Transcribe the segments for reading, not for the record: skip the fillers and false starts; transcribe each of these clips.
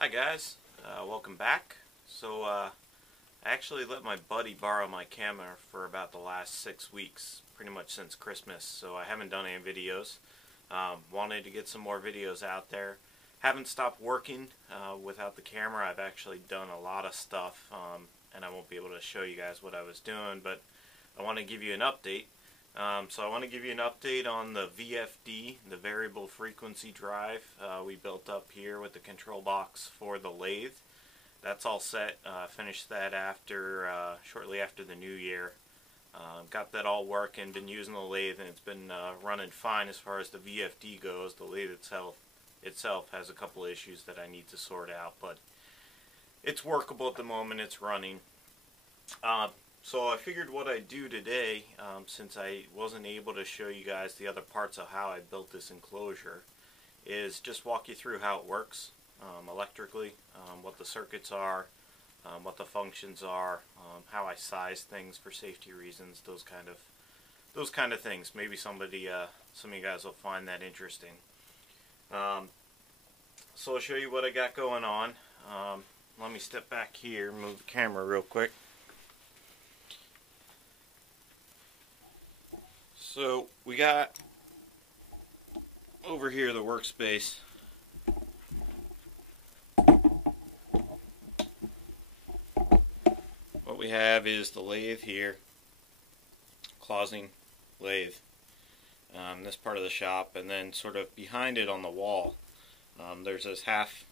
Hi guys, welcome back. I actually let my buddy borrow my camera for about the last 6 weeks, pretty much since Christmas, so I haven't done any videos. Wanted to get some more videos out there. Haven't stopped working without the camera. I've actually done a lot of stuff, and I won't be able to show you guys what I was doing, but I want to give you an update. So I want to give you an update on the VFD, the variable frequency drive we built up here with the control box for the lathe. That's all set. Finished that shortly after the new year. Got that all working, been using the lathe, and it's been running fine as far as the VFD goes. The lathe itself has a couple of issues that I need to sort out, but it's workable at the moment. It's running. So I figured what I'd do today, since I wasn't able to show you guys the other parts of how I built this enclosure, is just walk you through how it works electrically, what the circuits are, what the functions are, how I size things for safety reasons, those kind of things. Maybe some of you guys will find that interesting. So I'll show you what I got going on. Let me step back here, move the camera real quick. So we got over here the workspace. What we have is the lathe here, closing lathe, this part of the shop, and then sort of behind it on the wall, there's this half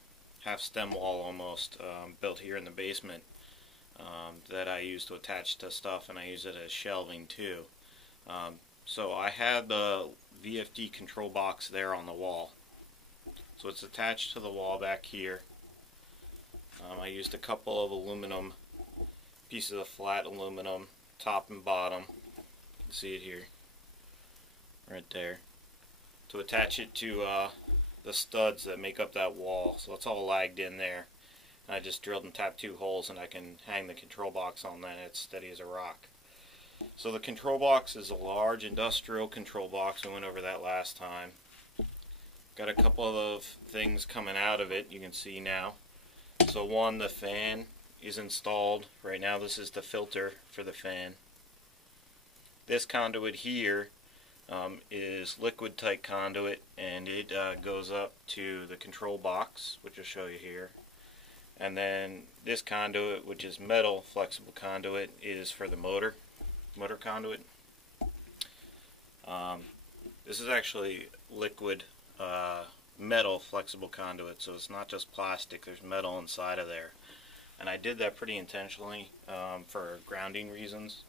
stem wall almost built here in the basement that I use to attach to stuff, and I use it as shelving too. So I had the VFD control box there on the wall. So it's attached to the wall back here. I used a couple of aluminum pieces of flat aluminum, top and bottom. You can see it here, right there, to attach it to the studs that make up that wall. So it's all lagged in there. And I just drilled and tapped 2 holes, and I can hang the control box on that. It's steady as a rock. So the control box is a large industrial control box. I went over that last time. Got a couple of things coming out of it, you can see now. So one, the fan is installed. Right now this is the filter for the fan. This conduit here is liquid type conduit, and it goes up to the control box, which I'll show you here. And then this conduit, which is metal flexible conduit, is for the motor conduit. This is actually liquid metal flexible conduit, so it's not just plastic, there's metal inside of there. And I did that pretty intentionally for grounding reasons.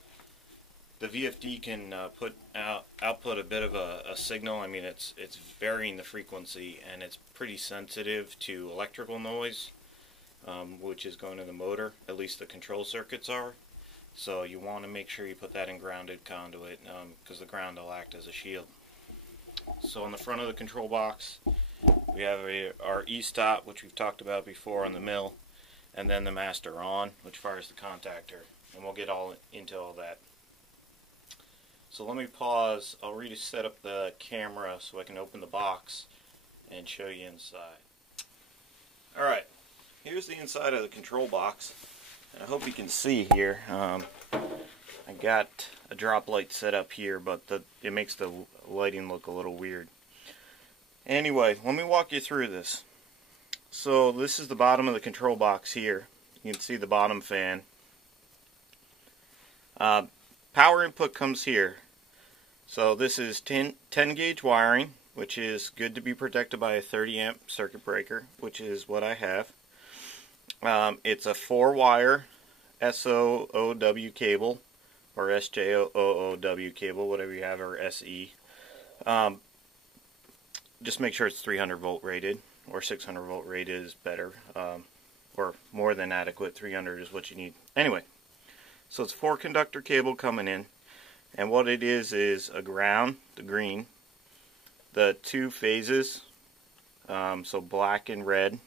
The VFD can output a bit of a signal. I mean, it's varying the frequency, and it's pretty sensitive to electrical noise, which is going to the motor, at least the control circuits are. So you want to make sure you put that in grounded conduit, because the ground will act as a shield. So on the front of the control box, we have our E-stop, which we've talked about before on the mill, and then the master on, which fires the contactor. And we'll get all into all that. So let me pause. I'll reset up the camera so I can open the box and show you inside. Alright, here's the inside of the control box. I hope you can see here. I got a drop light set up here, but it makes the lighting look a little weird. Anyway, let me walk you through this. So this is the bottom of the control box here. You can see the bottom fan. Power input comes here. So this is 10 gauge wiring, which is good to be protected by a 30 amp circuit breaker, which is what I have. It's a 4-wire SOOW cable, or SJOOW cable, whatever you have, or SE. Just make sure it's 300 volt rated, or 600 volt rated is better, or more than adequate. 300 is what you need. Anyway, so it's 4 conductor cable coming in, and what it is a ground, the green, the 2 phases, so black and red,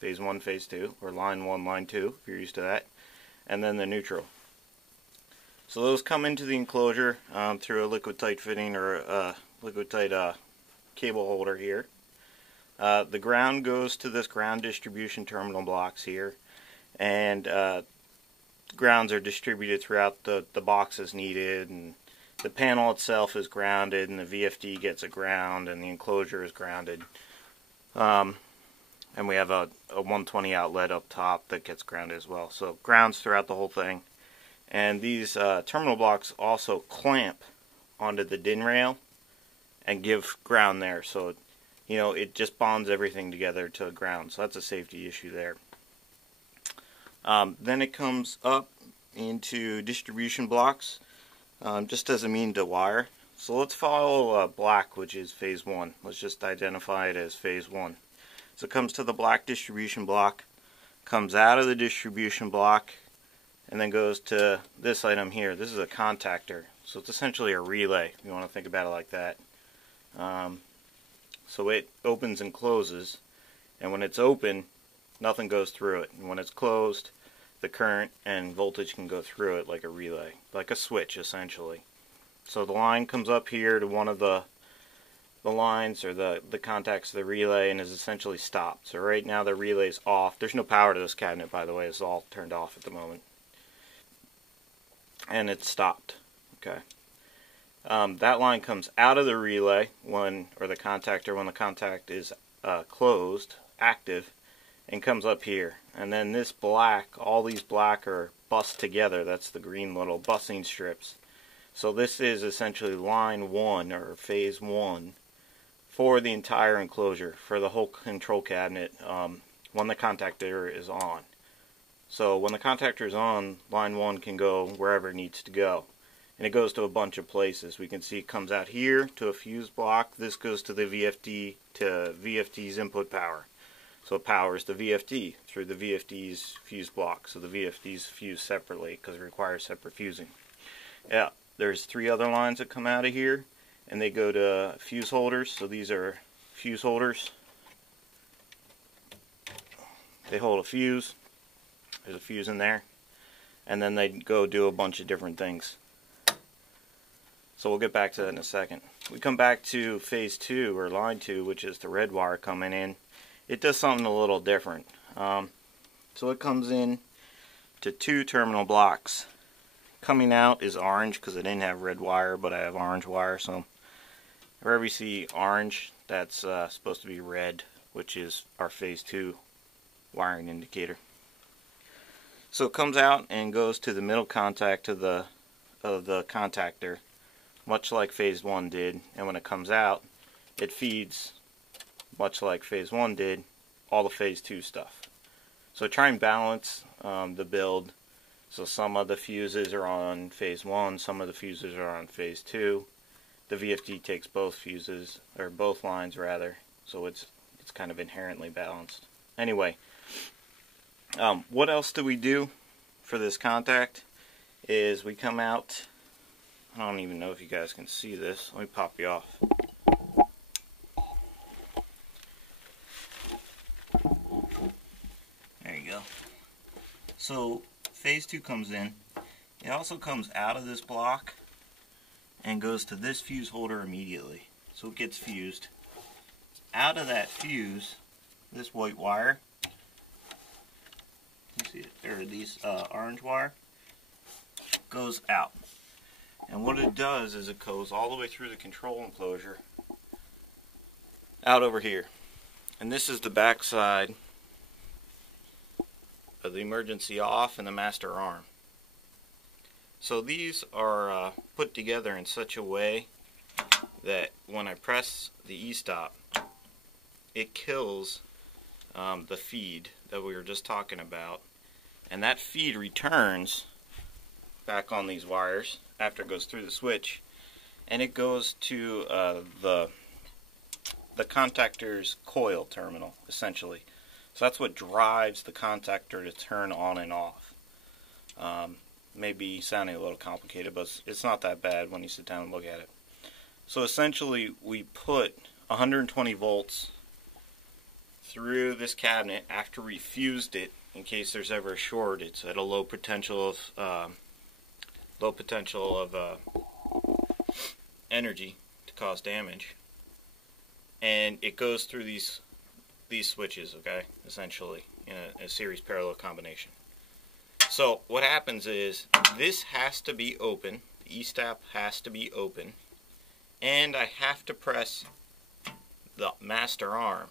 phase 1, phase 2, or line 1, line 2, if you're used to that, and then the neutral. So those come into the enclosure through a liquid tight fitting, or a liquid tight cable holder here. The ground goes to this ground distribution terminal blocks here, and grounds are distributed throughout the box as needed, and the panel itself is grounded, and the VFD gets a ground, and the enclosure is grounded. And we have a 120 outlet up top that gets grounded as well. So grounds throughout the whole thing. And these terminal blocks also clamp onto the DIN rail and give ground there. So, you know, it just bonds everything together to ground. So that's a safety issue there. Then it comes up into distribution blocks, just as a mean to wire. So let's follow black, which is phase 1. Let's just identify it as phase 1. So it comes to the black distribution block, comes out of the distribution block, and then goes to this item here. This is a contactor. So it's essentially a relay, if you want to think about it like that. So it opens and closes, and when it's open, nothing goes through it. And when it's closed, the current and voltage can go through it like a relay, like a switch essentially. So the line comes up here to one of the lines or the contacts of the relay and is essentially stopped. So right now the relay is off. There's no power to this cabinet, by the way. It's all turned off at the moment. And it's stopped. Okay. That line comes out of the relay or the contactor when the contact is closed, active, and comes up here. And then this black, all these black are bussed together. That's the green little bussing strips. So this is essentially line 1 or phase 1 for the entire enclosure, for the whole control cabinet when the contactor is on. So when the contactor is on, line 1 can go wherever it needs to go. And it goes to a bunch of places. We can see it comes out here to a fuse block. This goes to the VFD, to VFD's input power. So it powers the VFD through the VFD's fuse block. So the VFD's fused separately because it requires separate fusing. Yeah, there's 3 other lines that come out of here, and they go to fuse holders. So these are fuse holders. They hold a fuse. There's a fuse in there. And then they go do a bunch of different things. So we'll get back to that in a second. We come back to phase 2 or line 2, which is the red wire coming in. It does something a little different. So it comes in to 2 terminal blocks. Coming out is orange because I didn't have red wire, but I have orange wire. So wherever you see orange, that's supposed to be red, which is our phase 2 wiring indicator. So it comes out and goes to the middle contact of the contactor, much like phase 1 did. And when it comes out, it feeds, much like phase 1 did, all the phase 2 stuff. So try and balance the build. So some of the fuses are on phase 1, some of the fuses are on phase 2. The VFD takes both fuses, or both lines rather, so it's kind of inherently balanced. Anyway, what else do we do for this contact is we come out. I don't even know if you guys can see this. Let me pop you off. There you go. So phase 2 comes in. It also comes out of this block and goes to this fuse holder immediately. So it gets fused. Out of that fuse, this white wire, you see it, or these orange wire, goes out. And what it does is it goes all the way through the control enclosure out over here. And this is the back side of the emergency off and the master arm. So these are put together in such a way that when I press the e-stop, it kills the feed that we were just talking about. And that feed returns back on these wires after it goes through the switch, and it goes to the contactor's coil terminal, essentially. So that's what drives the contactor to turn on and off. Maybe sounding a little complicated, but it's not that bad when you sit down and look at it. So essentially, we put 120 volts through this cabinet after we fused it, in case there's ever a short. It's at a low potential of energy to cause damage, and it goes through these these switches, okay, essentially in a series parallel combination. So what happens is this has to be open, the E-stop has to be open, and I have to press the master arm.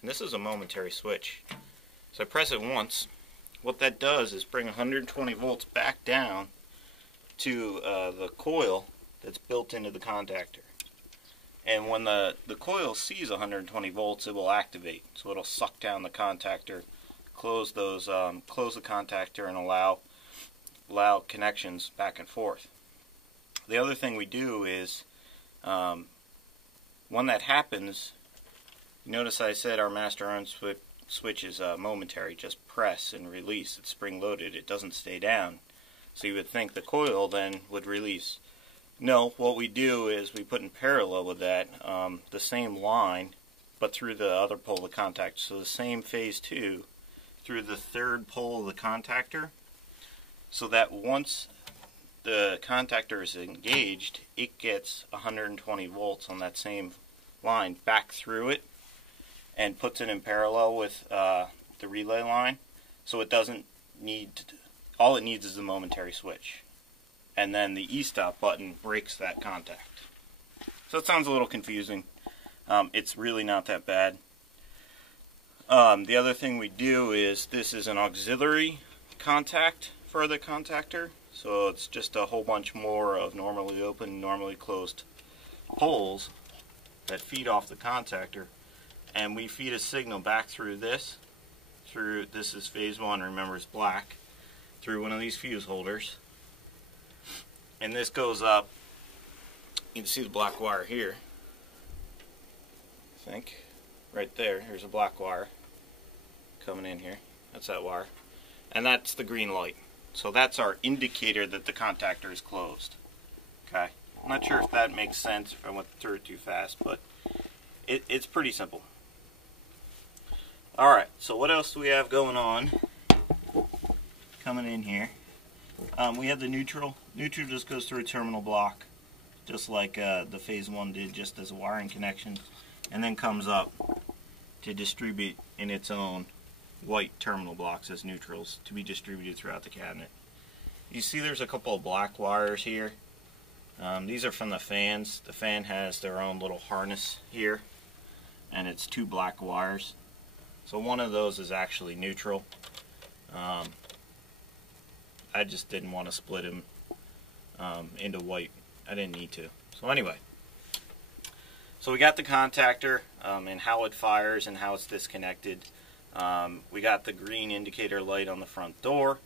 And this is a momentary switch. So I press it once. What that does is bring 120 volts back down to the coil that's built into the contactor. And when the coil sees 120 volts, it will activate. So it'll suck down the contactor, close the contactor, and allow connections back and forth. The other thing we do is, when that happens, you notice I said our master arm switch is momentary. Just press and release. It's spring-loaded. It doesn't stay down. So you would think the coil then would release. No, what we do is we put in parallel with that the same line, but through the other pole of the contactor. So the same phase 2 through the third pole of the contactor, so that once the contactor is engaged, it gets 120 volts on that same line back through it and puts it in parallel with the relay line, so it doesn't need all it needs is a momentary switch, and then the E-stop button breaks that contact. So it sounds a little confusing. It's really not that bad. The other thing we do is this is an auxiliary contact for the contactor, so it's just a whole bunch more of normally open, normally closed poles that feed off the contactor, and we feed a signal back through this. This is phase 1, remember it's black, through one of these fuse holders, and this goes up. You can see the black wire here, I think, right there. Here's a black wire coming in here. That's that wire, and that's the green light. So that's our indicator that the contactor is closed. Okay, I'm not sure if that makes sense, if I went through it too fast, but it's pretty simple. Alright, so what else do we have going on? Coming in here, we have the neutral. Neutral just goes through a terminal block, just like the phase 1 did, just as a wiring connection, and then comes up to distribute in its own white terminal blocks as neutrals to be distributed throughout the cabinet. You see there's a couple of black wires here. These are from the fans. The fan has their own little harness here, and it's 2 black wires. So one of those is actually neutral. I just didn't want to split them into white. I didn't need to. So anyway, so we got the contactor and how it fires and how it's disconnected. We got the green indicator light on the front door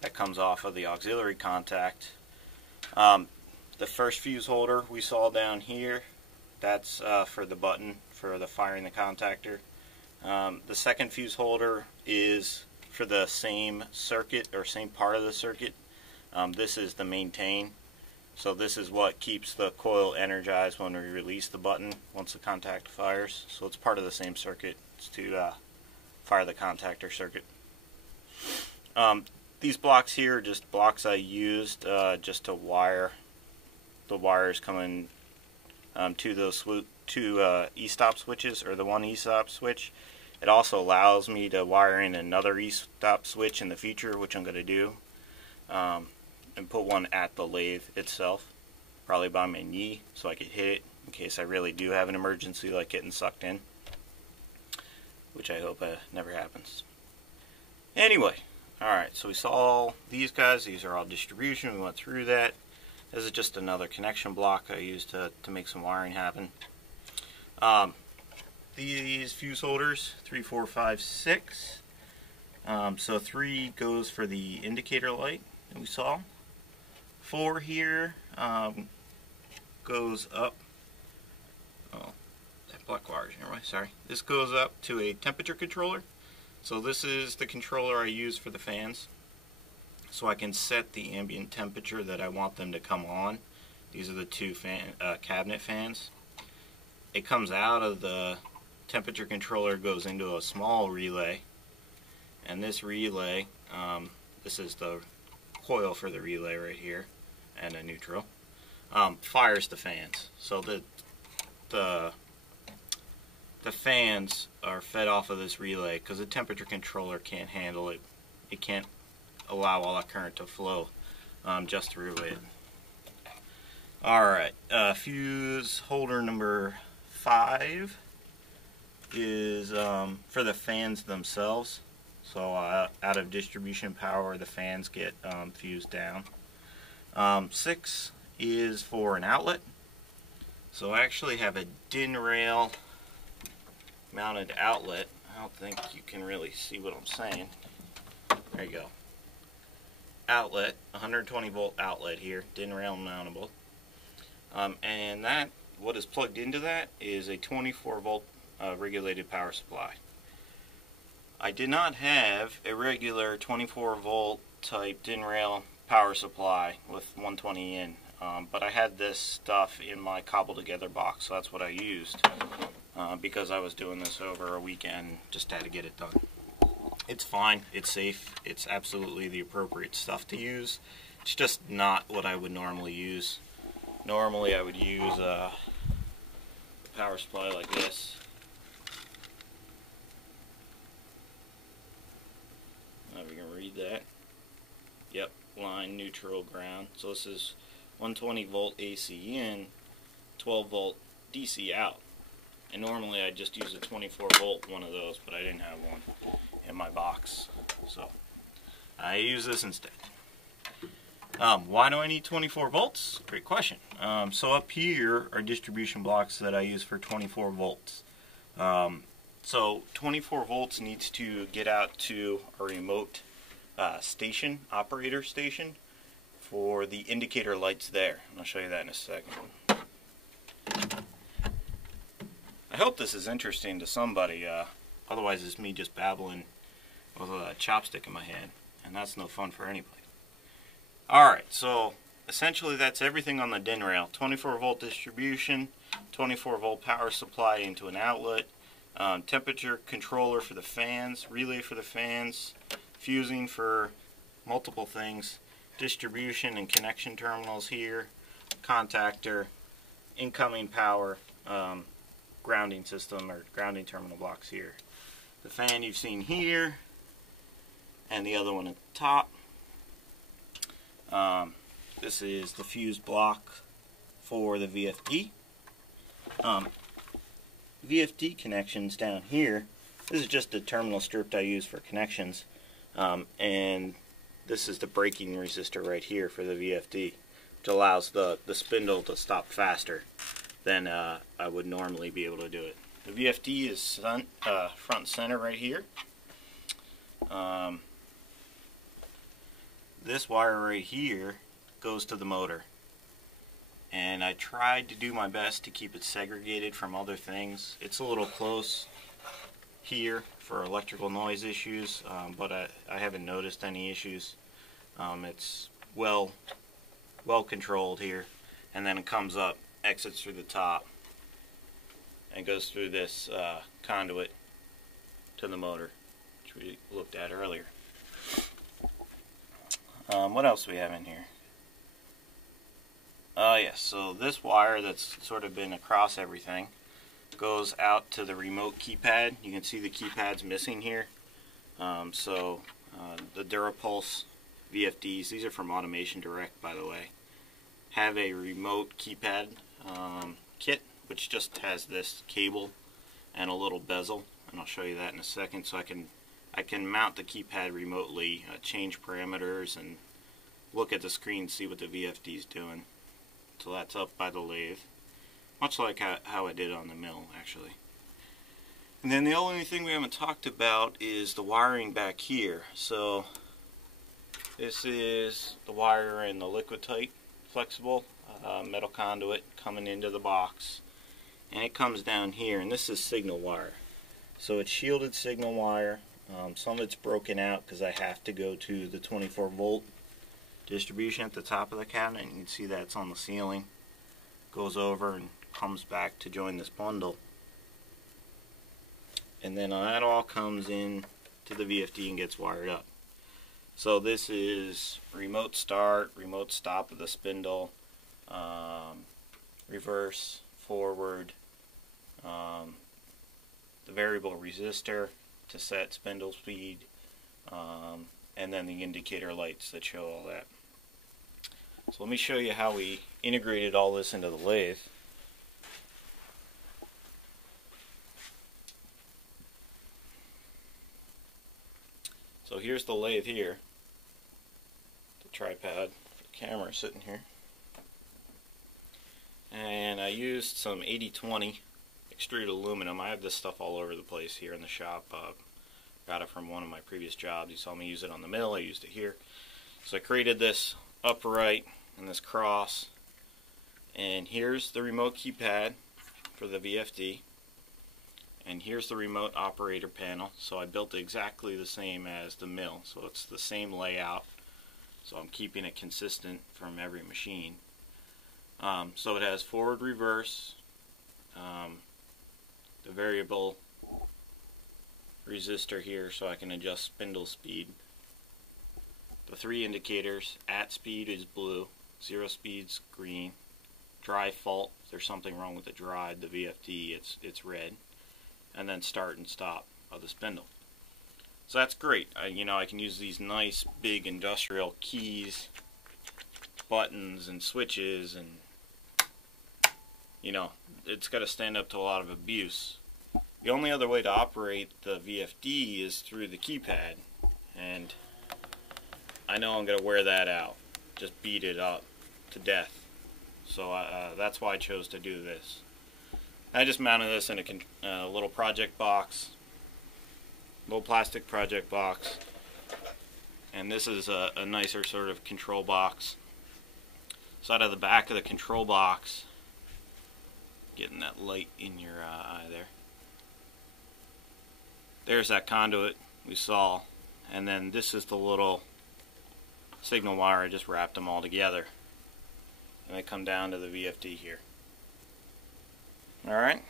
that comes off of the auxiliary contact. The first fuse holder we saw down here, that's for the button for the firing the contactor. The second fuse holder is for the same circuit or same part of the circuit. This is the maintain. So this is what keeps the coil energized when we release the button once the contact fires. So it's part of the same circuit. It's to fire the contactor circuit. These blocks here are just blocks I used just to wire the wires coming to those two E-stop switches, or the one E-stop switch. It also allows me to wire in another E-stop switch in the future, which I'm going to do, and put one at the lathe itself, probably by my knee, so I could hit it in case I really do have an emergency like getting sucked in, which I hope never happens. Anyway, alright, so we saw these guys. These are all distribution. We went through that. This is just another connection block I used to make some wiring happen. These fuse holders, 3, 4, 5, 6. So 3 goes for the indicator light that we saw. 4 here goes up. Oh, that black wire is here, right? Sorry. This goes up to a temperature controller. So this is the controller I use for the fans. So I can set the ambient temperature that I want them to come on. These are the 2 cabinet fans. It comes out of the temperature controller, goes into a small relay, and this relay, this is the coil for the relay right here, and a neutral, fires the fans. So the the fans are fed off of this relay because the temperature controller can't handle it. It can't allow all that current to flow just through it. Alright, fuse holder number 5 is for the fans themselves. So out of distribution power, the fans get fused down. 6 is for an outlet. So I actually have a DIN rail mounted outlet. I don't think you can really see what I'm saying. There you go. Outlet, 120 volt outlet here, DIN rail mountable. And that, what is plugged into that is a 24 volt regulated power supply. I did not have a regular 24 volt type DIN rail power supply with 120 in, but I had this stuff in my cobbled together box, so that's what I used because I was doing this over a weekend, just had to get it done. It's fine, it's safe, it's absolutely the appropriate stuff to use. It's just not what I would normally use. Normally I would use a power supply like this. If you can read that. Yep, line, neutral, ground. So this is 120 volt AC in, 12 volt DC out. And normally I just use a 24 volt one of those, but I didn't have one in my box. So I use this instead. Why do I need 24 volts? Great question. So up here are distribution blocks that I use for 24 volts. So 24 volts needs to get out to a remote station, operator station, for the indicator lights there. And I'll show you that in a second. I hope this is interesting to somebody, otherwise it's me just babbling with a chopstick in my hand, and that's no fun for anybody. Alright, so essentially that's everything on the DIN rail. 24 volt distribution, 24 volt power supply into an outlet, temperature controller for the fans, relay for the fans, fusing for multiple things, distribution and connection terminals here, contactor, incoming power, grounding system or grounding terminal blocks here. The fan you've seen here, and the other one at the top. This is the fuse block for the VFD. VFD connections down here. This is just the terminal strip I use for connections, and this is the braking resistor right here for the VFD, which allows the spindle to stop faster than I would normally be able to do it. The VFD is front and center right here. This wire right here goes to the motor, and I tried to do my best to keep it segregated from other things. It's a little close here for electrical noise issues, but I haven't noticed any issues. It's well controlled here, and then it comes up, exits through the top, and goes through this conduit to the motor, which we looked at earlier. What else do we have in here? Yes, so this wire that's sort of been across everything goes out to the remote keypad. You can see the keypad's missing here. The Durapulse VFDs, these are from Automation Direct, by the way, have a remote keypad kit, which just has this cable and a little bezel, and I'll show you that in a second. So I can mount the keypad remotely, change parameters, and look at the screen, see what the VFD is doing. So that's up by the lathe, much like how I did on the mill, actually. And then the only thing we haven't talked about is the wiring back here. So this is the wire in the liquid tight flexible metal conduit coming into the box, and it comes down here, and this is signal wire. So it's shielded signal wire. Some of it's broken out because I have to go to the 24 volt distribution at the top of the cabinet, and you can see that's on the ceiling. Goes over and comes back to join this bundle, and then that all comes in to the VFD and gets wired up. So this is remote start, remote stop of the spindle, reverse, forward, variable resistor to set spindle speed, and then the indicator lights that show all that. So let me show you how we integrated all this into the lathe. So here's the lathe here, the tripod, the camera sitting here, and I used some 80/20 extruded aluminum. I have this stuff all over the place here in the shop. Got it from one of my previous jobs. You saw me use it on the mill. I used it here. So I created this upright and this cross, and here's the remote keypad for the VFD, and here's the remote operator panel. So I built it exactly the same as the mill, so it's the same layout, so I'm keeping it consistent from every machine. So it has forward, reverse, the variable resistor here so I can adjust spindle speed. The 3 indicators: at speed is blue, 0 speed's green, dry fault, if there's something wrong with the drive, the VFD, it's red, and then start and stop of the spindle. So that's great. I can use these nice big industrial keys, buttons and switches, and it's got to stand up to a lot of abuse. The only other way to operate the VFD is through the keypad, and I know I'm going to wear that out, just beat it up to death. So that's why I chose to do this. I just mounted this in a little project box, little plastic project box, and this is a nicer sort of control box. So out of the back of the control box, getting that light in your eye there. There's that conduit we saw, and then this is the little signal wire. I just wrapped them all together, and they come down to the VFD here. Alright,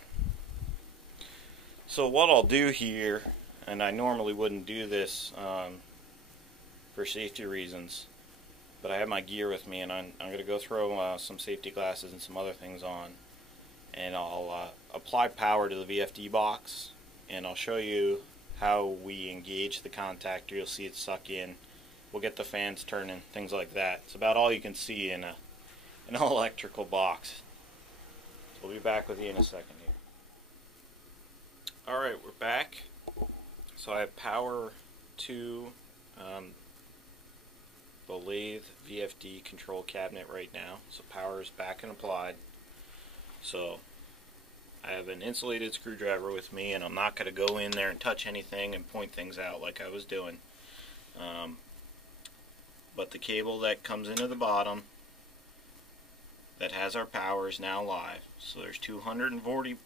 so what I'll do here, and I normally wouldn't do this for safety reasons, but I have my gear with me, and I'm going to go throw some safety glasses and some other things on, and I'll apply power to the VFD box, and I'll show you how we engage the contactor. You'll see it suck in. We'll get the fans turning, things like that. It's about all you can see in an electrical box. So we'll be back with you in a second here. Alright, we're back. So I have power to the lathe VFD control cabinet right now. So power is back and applied. So I have an insulated screwdriver with me, and I'm not going to go in there and touch anything and point things out like I was doing. But the cable that comes into the bottom that has our power is now live. So there's 240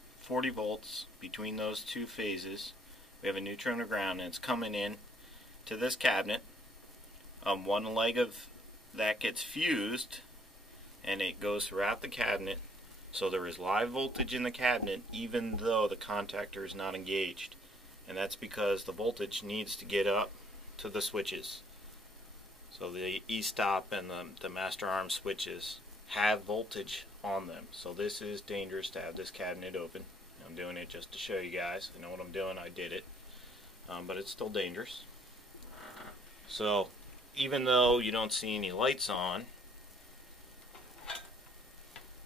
volts between those two phases. We have a neutral and ground, and it's coming in to this cabinet. One leg of that gets fused, and it goes throughout the cabinet. So there is live voltage in the cabinet even though the contactor is not engaged. And that's because the voltage needs to get up to the switches. So the E-stop and the master arm switches have voltage on them. So this is dangerous to have this cabinet open. I'm doing it just to show you guys. I know what I'm doing, I did it. But it's still dangerous. So even though you don't see any lights on,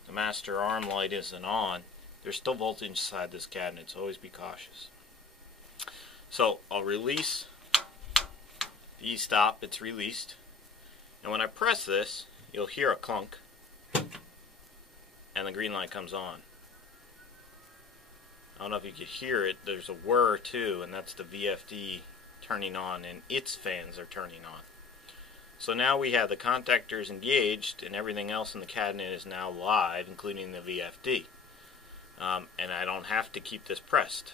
the master arm light isn't on, there's still voltage inside this cabinet, so always be cautious. So I'll release the E-stop, it's released, and when I press this, you'll hear a clunk, and the green light comes on. I don't know if you could hear it, there's a whir too, and that's the VFD turning on, and its fans are turning on. So now we have the contactors engaged, and everything else in the cabinet is now live, including the VFD. And I don't have to keep this pressed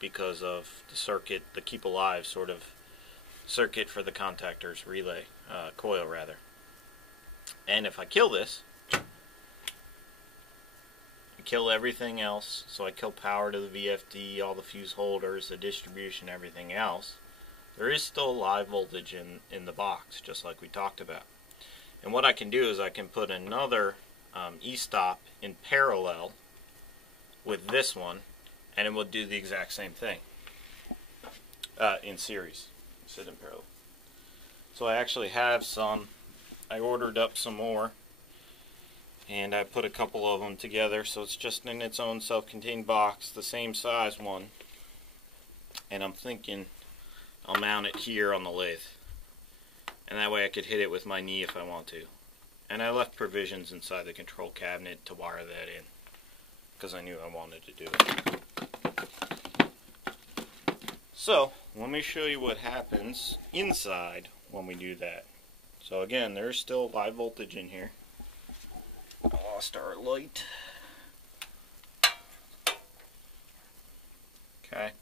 because of the circuit, the keep alive sort of circuit for the contactors relay, coil rather. And if I kill this, I kill everything else. So I kill power to the VFD, all the fuse holders, the distribution, everything else. There is still live voltage in the box, just like we talked about. And what I can do is I can put another E-stop in parallel with this one, and it will do the exact same thing in series, sit in parallel. So I actually have some. I ordered up some more, and I put a couple of them together, so it's just in its own self-contained box, the same size one. And I'm thinking I'll mount it here on the lathe, and that way I could hit it with my knee if I want to. And I left provisions inside the control cabinet to wire that in, because I knew I wanted to do it. So let me show you what happens inside when we do that. So again, there's still live voltage in here. I lost our light. Okay.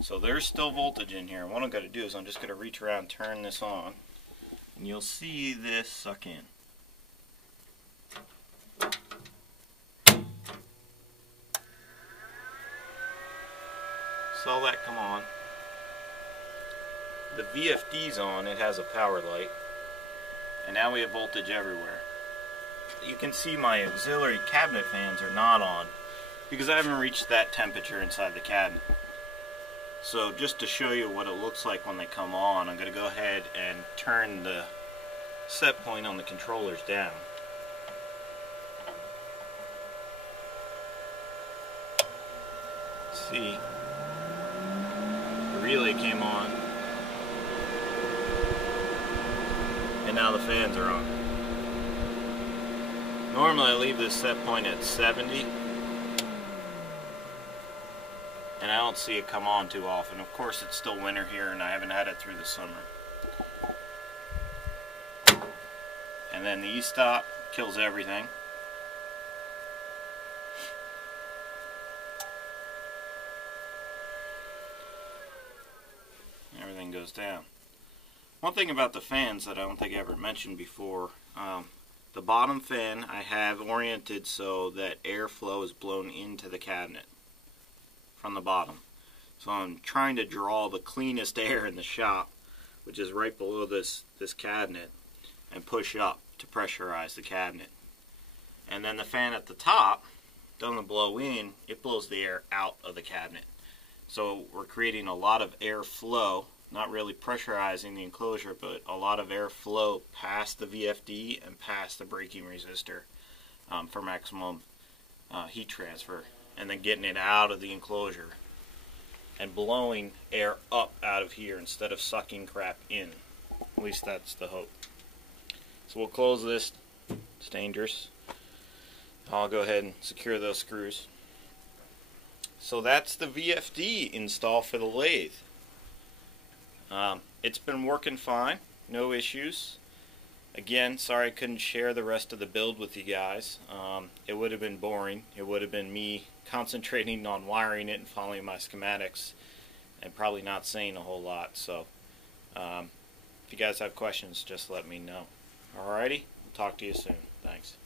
So there's still voltage in here. What I'm going to do is I'm just going to reach around and turn this on, and you'll see this suck in. Saw that come on. The VFD's on, it has a power light, and now we have voltage everywhere. You can see my auxiliary cabinet fans are not on because I haven't reached that temperature inside the cabinet. So just to show you what it looks like when they come on, I'm going to go ahead and turn the set point on the controllers down. See, the relay came on, and now the fans are on. Normally I leave this set point at 70, and I don't see it come on too often. Of course, it's still winter here, and I haven't had it through the summer. And then the E-stop kills everything. Everything goes down. One thing about the fans that I don't think I ever mentioned before, the bottom fan I have oriented so that airflow is blown into the cabinet from the bottom. So I'm trying to draw the cleanest air in the shop, which is right below this cabinet, and push up to pressurize the cabinet. And then the fan at the top doesn't blow in, it blows the air out of the cabinet. So we're creating a lot of air flow, not really pressurizing the enclosure, but a lot of air flow past the VFD and past the braking resistor for maximum heat transfer, and then getting it out of the enclosure and blowing air up out of here instead of sucking crap in. At least that's the hope. So we'll close this. It's dangerous. I'll go ahead and secure those screws. So that's the VFD install for the lathe. It's been working fine, no issues. Again, sorry I couldn't share the rest of the build with you guys. It would have been boring. It would have been me concentrating on wiring it and following my schematics and probably not saying a whole lot. So if you guys have questions, just let me know. Alrighty, we'll talk to you soon. Thanks.